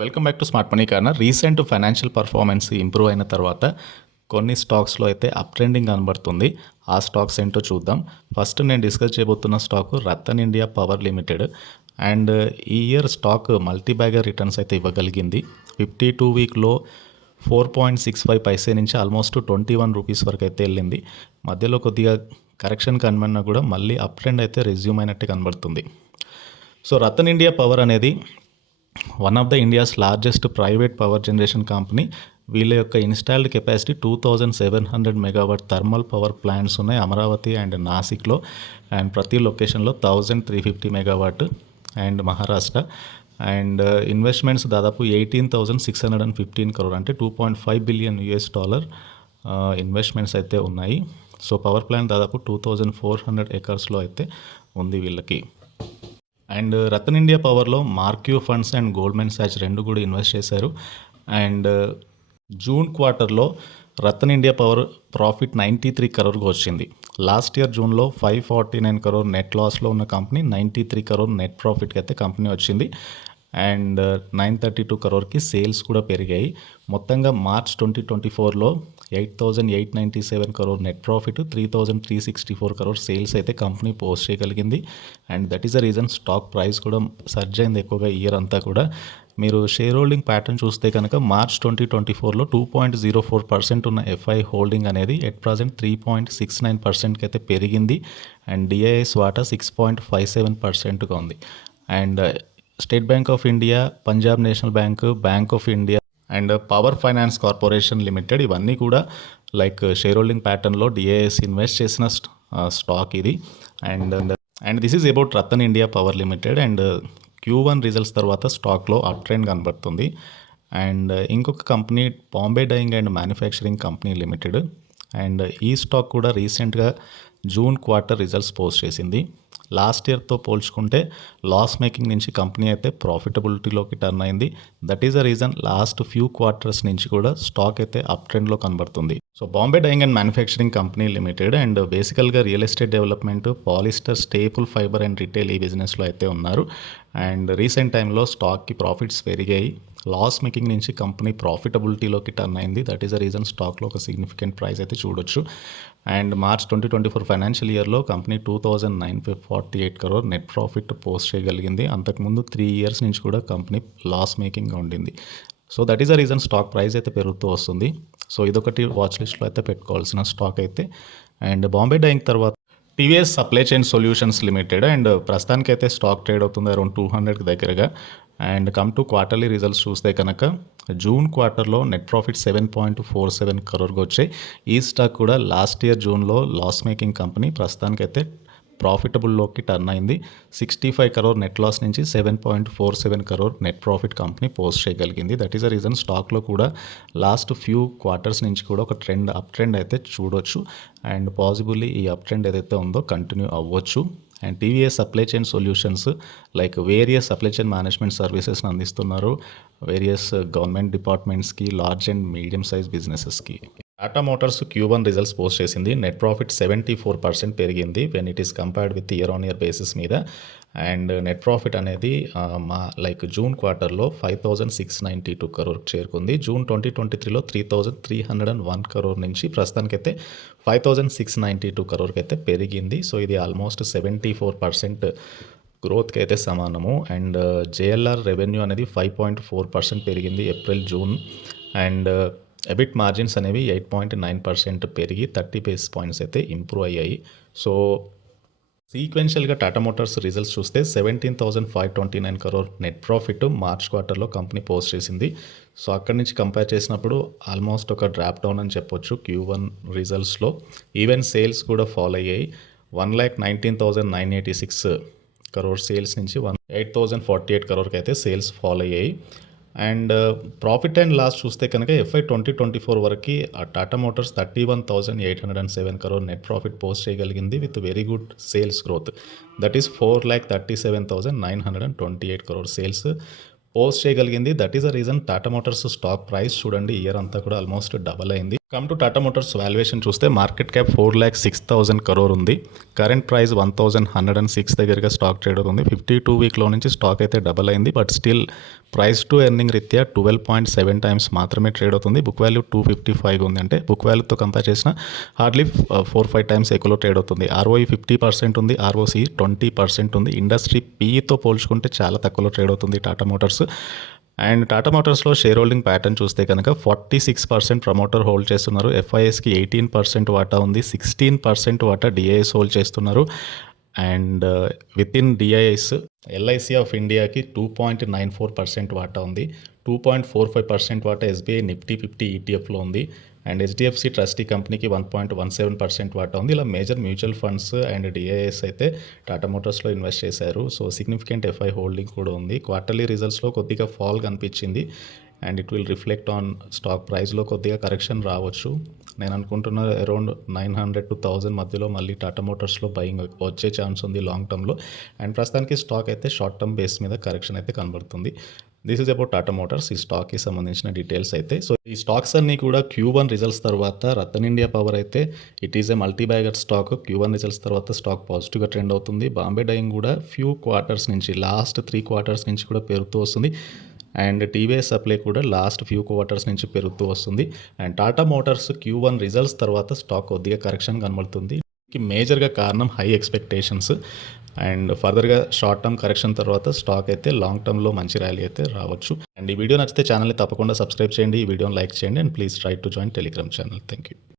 Welcome back to smart money corner. Recent financial performance improve అయిన తర్వాత కొన్ని స్టాక్స్లో అయితే అప్ ట్రెండింగ్ కనబడుతుంది. ఆ స్టాక్స్ ఏంటో చూద్దాం. ఫస్ట్ నేను డిస్కస్ చేయబోతున్న stock Ratan India power limited. And ఈ year stock multibagger returns అయితే ఇవ్వగలిగింది. 52 వీక్లో 4.65 పైసే నుంచి ఆల్మోస్ట్ 21 రూపీస్ వరకు అయితే వెళ్ళింది. మధ్యలో కొద్దిగా కరెక్షన్ కనబడినా కూడా మళ్ళీ అప్ ట్రెండ్ అయితే రెజ్యూమ్ అయినట్టే కనబడుతుంది. సో రతన్ ఇండియా పవర్ అనేది one of the India's largest private power generation company. వీళ్ళ యొక్క installed capacity 2700 megawatt thermal power plants ఉన్నాయి అమరావతి అండ్ నాసిక్లో. అండ్ ప్రతి లొకేషన్లో 1350 megawatt and Maharashtra. And investments దాదాపు 18,615 crore అంటే $2.5 బిలియన్ ఇన్వెస్ట్మెంట్స్ అయితే ఉన్నాయి. సో పవర్ ప్లాంట్ దాదాపు 2400 ఎకర్స్లో అయితే ఉంది వీళ్ళకి. అండ్ రతన్ ఇండియా పవర్లో marquee funds and Goldman Sachs రెండు కూడా ఇన్వెస్ట్ చేశారు. అండ్ జూన్ క్వార్టర్లో Ratan India power profit 93 crore వచ్చింది. లాస్ట్ ఇయర్ జూన్లో 549 crore నెట్ లాస్లో ఉన్న కంపెనీ 93 crore నెట్ ప్రాఫిట్కి అయితే కంపెనీ వచ్చింది. అండ్ 932 crore సేల్స్ కూడా పెరిగాయి. మొత్తంగా మార్చ్ 2024లో 8,897 crore net profit, 3,364 crore sales అయితే కంపెనీ పోస్ట్ చేయగలిగింది. And that is the reason stock price కూడా సర్జ్ అయింది ఎక్కువగా ఇయర్ అంతా కూడా. మీరు షేర్ హోల్డింగ్ ప్యాటర్న్ చూస్తే కనుక మార్చ్ 2024లో 2.04% ఉన్న ఎఫ్ఐ హోల్డింగ్ అనేది ఎట్ ప్రజెంట్ 3.69%కి అయితే పెరిగింది. అండ్ డిఐఎస్ వాటా 6.57%గా ఉంది. And State Bank of India, Punjab National Bank, Bank of India and Power Finance Corporation Limited ఇవన్నీ కూడా లైక్ షేర్ హోల్డింగ్ ప్యాటర్న్లో డిఐఎస్ ఇన్వెస్ట్ చేసిన స్టాక్ ఇది. And this is about Ratan India power limited. And Q1 results తర్వాత స్టాక్లో up trend కనబడుతుంది. And ఇంకొక company Bombay dyeing and manufacturing company limited. And ఈ స్టాక్ కూడా రీసెంట్గా జూన్ క్వార్టర్ రిజల్ట్స్ పోస్ట్ చేసింది. లాస్ట్ ఇయర్తో పోల్చుకుంటే లాస్ మేకింగ్ నుంచి కంపెనీ అయితే ప్రాఫిటబిలిటీలోకి టర్న్ అయింది. That is the reason last few quarters నుంచి కూడా స్టాక్ అయితే అప్ ట్రెండ్లో కనబడుతుంది. So Bombay dyeing and manufacturing company limited and బేసికల్గా real estate development, polyester, staple fibre and retail ఈ బిజినెస్లో అయితే ఉన్నారు. అండ్ రీసెంట్ టైంలో స్టాక్కి ప్రాఫిట్స్ పెరిగాయి. లాస్ మేకింగ్ నుంచి కంపెనీ ప్రాఫిటబిలిటీలోకి టర్న్ అయింది. దట్ ఈస్ ద రీజన్ స్టాక్లో ఒక సిగ్నిఫికెంట్ ప్రైస్ అయితే చూడొచ్చు. అండ్ మార్చ్ 2024 ఫైనాన్షియల్ ఇయర్లో company 2,948 crore net profit post చేయగలిగింది. అంతకుముందు 3 years నుంచి కూడా కంపెనీ లాస్ మేకింగ్గా ఉండింది. So that is the reason stock price అయితే పెరుగుతూ వస్తుంది. సో ఇదొకటి వాచ్ లిస్ట్లో అయితే పెట్టుకోవాల్సిన స్టాక్ అయితే. అండ్ బాంబే డైయింగ్ తర్వాత TVS supply chain solutions limited. And ప్రస్తుతానికి అయితే స్టాక్ ట్రేడ్ అవుతుంది అరౌండ్ 200కి దగ్గరగా. And come to quarterly results చూస్తే కనుక జూన్ క్వార్టర్లో నెట్ ప్రాఫిట్ 7.47 crore వచ్చాయి. ఈ స్టాక్ కూడా లాస్ట్ ఇయర్ జూన్లో లాస్ మేకింగ్ కంపెనీ ప్రస్తుతానికైతే ప్రాఫిటబుల్లోకి టర్న్ అయింది. 65 crore నెట్ లాస్ నుంచి 7.47 crore net profit company post చేయగలిగింది. దట్ ఈస్ ద రీజన్ స్టాక్లో కూడా లాస్ట్ ఫ్యూ క్వార్టర్స్ నుంచి కూడా ఒక అప్ ట్రెండ్ అయితే చూడొచ్చు. అండ్ పాసిబుల్లీ ఈ అప్ ట్రెండ్ ఏదైతే ఉందో కంటిన్యూ అవ్వచ్చు. And TVS supply chain solutions like various supply chain management సర్వీసెస్ని అందిస్తున్నారు వేరియస్ గవర్నమెంట్ డిపార్ట్మెంట్స్కి, లార్జ్ అండ్ మీడియం సైజ్ బిజినెసెస్కి. Tata motors Q1 results post చేసింది. నెట్ ప్రాఫిట్ 74% పెరిగింది when it is compared with year on year basis మీద. And net profit అనేది June క్వార్టర్లో 5,692 crore చేరుకుంది. జూన్ 2023లో 3,301 crore నుంచి ప్రస్తుతానికైతే 5,692 crore అయితే పెరిగింది. సో ఇది ఆల్మోస్ట్ 74% గ్రోత్కి అయితే సమానము. అండ్ జేఎల్ఆర్ రెవెన్యూ అనేది 5.4% పెరిగింది ఏప్రిల్ జూన్. అండ్ ఎబిట్ మార్జిన్స్ అనేవి 8.9% పెరిగి 30 basis points అయితే ఇంప్రూవ్ అయ్యాయి. సో సీక్వెన్షియల్గా టాటా మోటార్స్ రిజల్ట్స్ చూస్తే 17,529 crore నెట్ ప్రాఫిట్ మార్చ్ క్వార్టర్లో కంపెనీ పోస్ట్ చేసింది. సో అక్కడి నుంచి కంపేర్ చేసినప్పుడు ఆల్మోస్ట్ ఒక డ్రాప్ డౌన్ అని చెప్పొచ్చు Q1 రిజల్ట్స్లో. ఈవెన్ సేల్స్ కూడా ఫాలో అయ్యాయి. 1,19,986 crore సేల్స్ నుంచి 8,048 crore అయితే సేల్స్ ఫాలో అయ్యాయి. అండ్ ప్రాఫిట్ అండ్ లాస్ చూస్తే కనుక FY 2024 వరకు Tata motors 31,807 crore net profit post చేయగలిగింది with very good sales growth. That is 4,37,928 crore sales post చేయగలిగింది. That is the reason Tata motors stock price చూడండి year అంతా కూడా ఆల్మోస్ట్ డబల్ అయింది. Come to Tata motors valuation చూస్తే మార్కెట్ క్యాప్ 4,06,000 crore ఉంది. Current price 1,106 దగ్గరగా stock trade అవుతుంది. 52 వీక్లో నుంచి స్టాక్ అయితే డబల్ అయింది. But still price to earning రీత్యా 12.7 టైమ్స్ మాత్రమే ట్రేడ్ అవుతుంది. బుక్ వాల్యూ 255 ఉంది. అంటే బుక్ వాల్యూతో కంపేర్ చేసిన హార్డ్లీ 4-5 టైమ్స్ ఎక్కువలో ట్రేడ్ అవుతుంది. ROE 50% ఉంది. ROC 20% ఉంది. ఇండస్ట్రీ పీఈతో పోల్చుకుంటే చాలా తక్కువలో ట్రేడ్ అవుతుంది టాటా మోటార్స్. అండ్ టాటా మోటార్స్లో షేర్ హోల్డింగ్ ప్యాటర్న్ చూస్తే కనుక 46% ప్రమోటర్ హోల్డ్ చేస్తున్నారు. FISకి 18% వాటా ఉంది. 16% వాటా DIS హోల్డ్ చేస్తున్నారు. And with in DIS LIC of ఇండియాకి 2.94% వాటా ఉంది. 2.45% వాటా SBI నిఫ్టీ 50 ETFలో ఉంది. అండ్ HDFC ట్రస్టీ కంపెనీకి 1.17% వాటా ఉంది. ఇలా major mutual funds and DIS అయితే టాటా మోటార్స్లో ఇన్వెస్ట్ చేశారు. సో సిగ్నిఫికెంట్ FI హోల్డింగ్ కూడా ఉంది. క్వార్టర్లీ రిజల్ట్స్లో కొద్దిగా ఫాల్ కనిపించింది. And it will reflect on stock ప్రైస్లో కొద్దిగా కరెక్షన్ రావచ్చు. నేను అనుకుంటున్న అరౌండ్ 900 to 1000 మధ్యలో మళ్ళీ టాటా మోటార్స్లో బయింగ్ వచ్చే ఛాన్స్ ఉంది లాంగ్ టర్మ్లో. అండ్ ప్రస్తుతానికి స్టాక్ అయితే షార్ట్ టర్మ్ బేస్ మీద కరెక్షన్ అయితే కనబడుతుంది. This is about Tata Motors. ఈ స్టాక్కి సంబంధించిన డీటెయిల్స్ అయితే. సో ఈ స్టాక్స్ అన్నీ కూడా Q1 రిజల్ట్స్ తర్వాత రతన్ ఇండియా పవర్ అయితే it is a multi bagger stock. Q1 results తర్వాత స్టాక్ పాజిటివ్గా ట్రెండ్ అవుతుంది. బాంబే డైయింగ్ కూడా ఫ్యూ క్వార్టర్స్ నుంచి లాస్ట్ 3 quarters నుంచి కూడా పెరుగుతూ వస్తుంది. అండ్ TVS సప్లై కూడా లాస్ట్ ఫ్యూ క్వార్టర్స్ నుంచి పెరుగుతూ వస్తుంది. And Tata motors Q1 results తర్వాత స్టాక్ కొద్దిగా కరెక్షన్ కనబడుతుంది. మేజర్గా కారణం హై ఎక్స్పెక్టేషన్స్. అండ్ ఫర్దర్గా షార్ట్ టర్మ్ కరెక్షన్ తర్వాత స్టాక్ అయితే లాంగ్ టర్మ్లో మంచి ర్యాలీ అయితే రావచ్చు. అండ్ ఈ వీడియో నచ్చితే ఛానల్ని తప్పకుండా సబ్స్క్రైబ్ చేయండి. ఈ వీడియోని లైక్ చేయండి. And please try to join Telegram channel. Thank you.